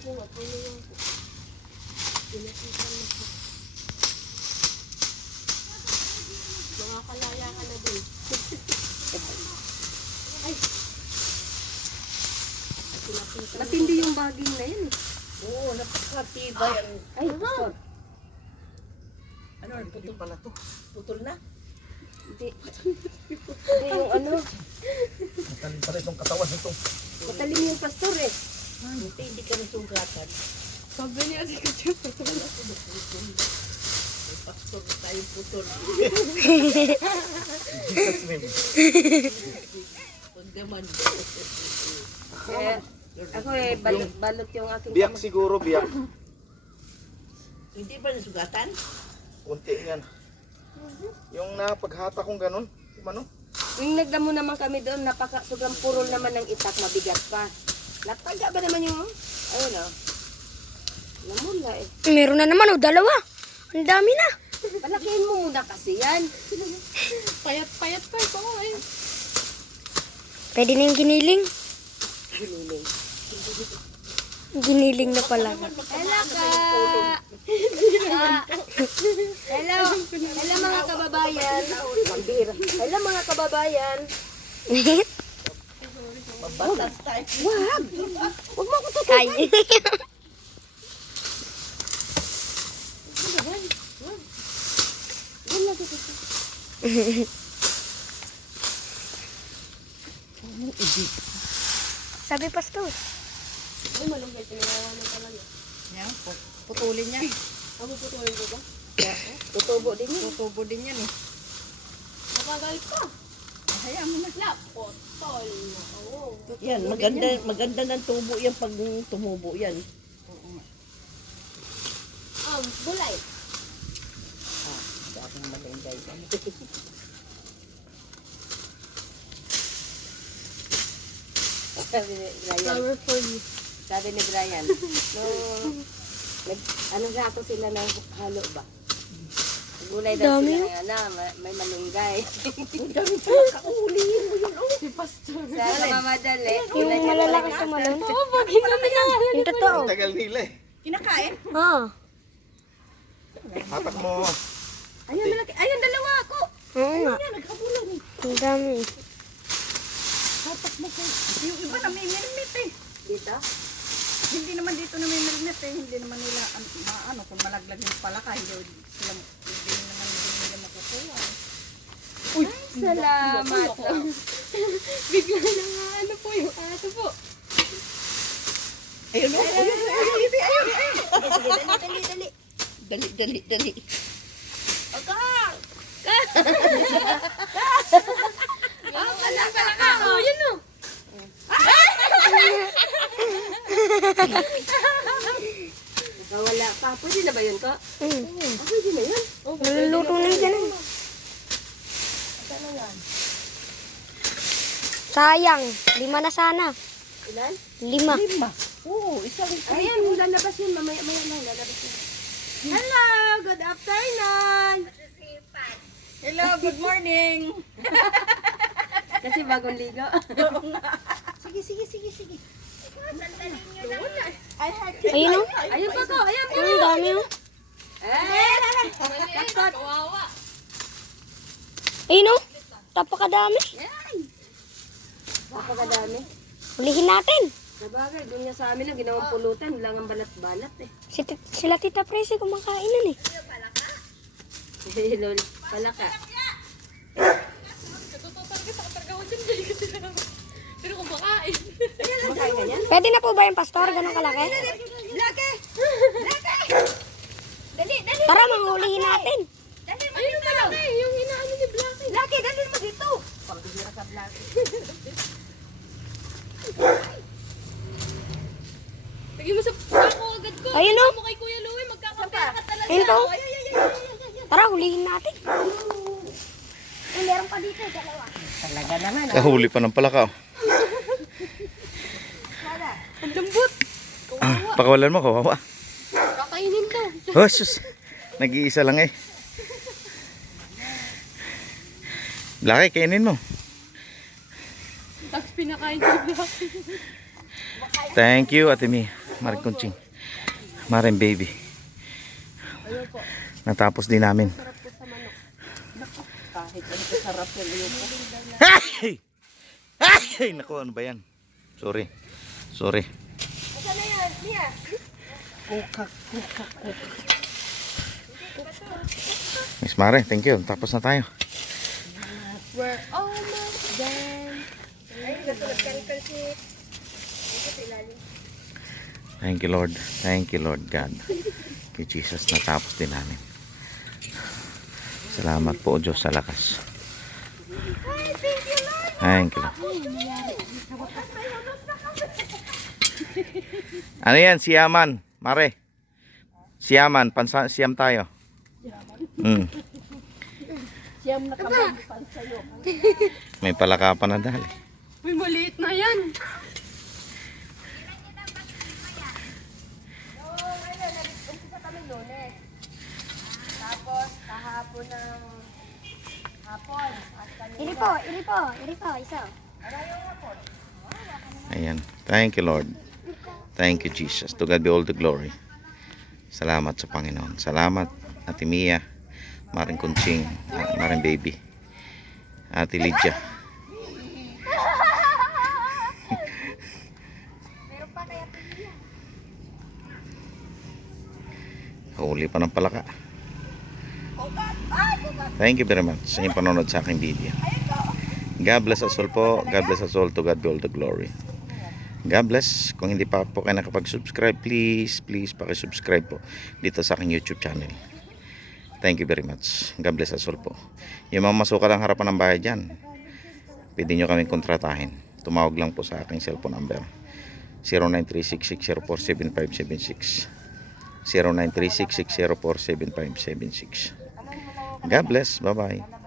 bubungat. Ano nga po? Pinasipan na po. Makakalaya ka na din. Ay! Matindi yung baging na yun eh. Oo, napakatibay. Ay, pastor. Ano, putol pala to. Putol na. Hindi. Hindi yung ano. Matalim pala itong katawan nito. Matalim yung pastor eh. Hindi ka nasugatan. Sabi niya si Kuya putol. May pastor na tayong putol. Jesus name. Huwag naman. Kaya, ako eh, balot yung aking Biyak siguro, biyak. Hindi ba nasugatan? Kunti yan. Yung napaghata kong ganun. Ano? Yung nagdamo naman kami doon, sobrang purol naman ng itak, mabigat pa. Nataga ba naman yung, ayun o. Namula eh. Meron na naman, dalawa. Ang dami na. Palakihin mo muna kasi yan. Payat-payat pa ito eh. Pwede na yung giniling. Giniling. Giniling na pala. Hello ka! Hello! Hello mga kababayan! Hello mga kababayan! Mabatas tayo. Wag! Huwag mo ako Kay. Yan lang dito. Sabi pastor. Ay, malunggay. Pinawawa na talaga. Yan, putulin niya. Ako putulin ko ba? Tutubo din yun. Tutubo din yan eh. Nakagalit ka. Hayaan mo na. La, potol. Oo. Yan, maganda ng tubo yan pag tumubo yan. Bulay. Sa aking malengay. Sabi ni Brian. Flower for you. Sabi ni Brian. No, ano nga ako sila ng halo ba? Gulay daw Dami sila nga may malunggay. Ang dami pala kaulihin mo yun. Oh. Si Pastor. Sa mamadali. Yung malalakas na malon. Oo, bagay na yan. Yung totoo. Ang tagal nila eh. Kinakain? Oo. Hatak mo. Ayun, malaki. Ayun, dalawa ako. Oo nga. Yan, nagkabulan eh. Ang dami. Hatak mo ko. Yung iba na may minute eh. Dito? Hindi naman dito na may minute eh. Hindi naman nila, ano, kung malaglag yung palaka, hindi nila makukuha. Uy, salamat. Bigla na nga ano po yung ato po. Ayun o. Ayun. Dali. Dali. Oh, yun o. Wala pa. Pwede na ba yun ko? Pwede na yun. Naluluto na yan. Sayang. 5 na sana. Ilan? 5. Oo, isang Ayan, lalabas yun. Mamaya na, lalabas yun. Hello! Good afternoon! Hello, good morning. Kasi bagong ligo. Sige. Ayun o. Ayun pa ko, ayun pa. Ang dami o. Kawawa. Ayun o. Napakadami. Napakadami. Hulihin natin. Sabagay, doon niya sa amin lang, ginawang pulutan. Wala nga balat-balat eh. Sila Tita Presi kumakainan eh. Lol, palaka. Totoo talaga sa katargawan dyan. Dali ka sila. Pero kung bakain. Makain ka niyan? Pwede na po ba yung pastor? Ganun kalaki? Laki! Dali! Tara, manghulihin natin. Ayun yung malaki. Yung inaano ni Blacky. Laki, dali mo dito! Pambihira ka, Laki. Lagyan mo sa pako agad ko. Ayun o. Mo kay Kuya Louie. Magkakapera ka talaga. Ayun to. Tara, hulihin natin. Meron pa dito, dalawa. Talaga naman. Kahuli pa ng palaka. Ang lambot. Pakawalan mo, kawawa. Kakainin to. Oh, sus. Nag-iisa lang eh. Blaki, kainin mo. Tapos pinakain si Blacky. Thank you, Ate Mi. Maring Kunching. Maring baby. Natapos din namin. Kahit ano kasarap yan, ayoko. Ay! Ay! Naku, ano ba yan? Sorry. Sorry. Saan na yan? Mia? Kuka. Miss Mare, thank you. Tapos na tayo. We're almost done. Ay, natulog ka rin kasi. Thank you, Lord. Thank you, Lord God. Kay Jesus, natapos din namin. Salamat po, O Diyos, sa lakas. Thank you, Lord. Ano yan? Siyaman. Mare. Siyaman. Siyam tayo. Siyam na kabagpan sa'yo. May palakapan na dali. Uy, maliit na yan. Umpisa kami Lunes. Tapos, kahapon ng hapon. At kami Iri po, isa. Ayan. Thank you, Lord. Thank you, Jesus. To God be all the glory. Salamat sa Panginoon. Salamat, Ate Mia, Maring Kunching, Maring Baby, Ate Lydia. Huli pa ng palaka. Thank you very much sa inyong panonood sa aking video. God bless us all po. God bless us all. To God be all the glory. God bless. Kung hindi pa po kayo nakapag-subscribe, please paki-subscribe po dito sa aking YouTube channel. Thank you very much. God bless us all po. Yung mga masukal ang harapan ng bahay dyan, pwede nyo kaming kontratahin. Tumawag lang po sa aking cellphone number 0936-604-7576 0936-604-7576. God bless. Bye-bye.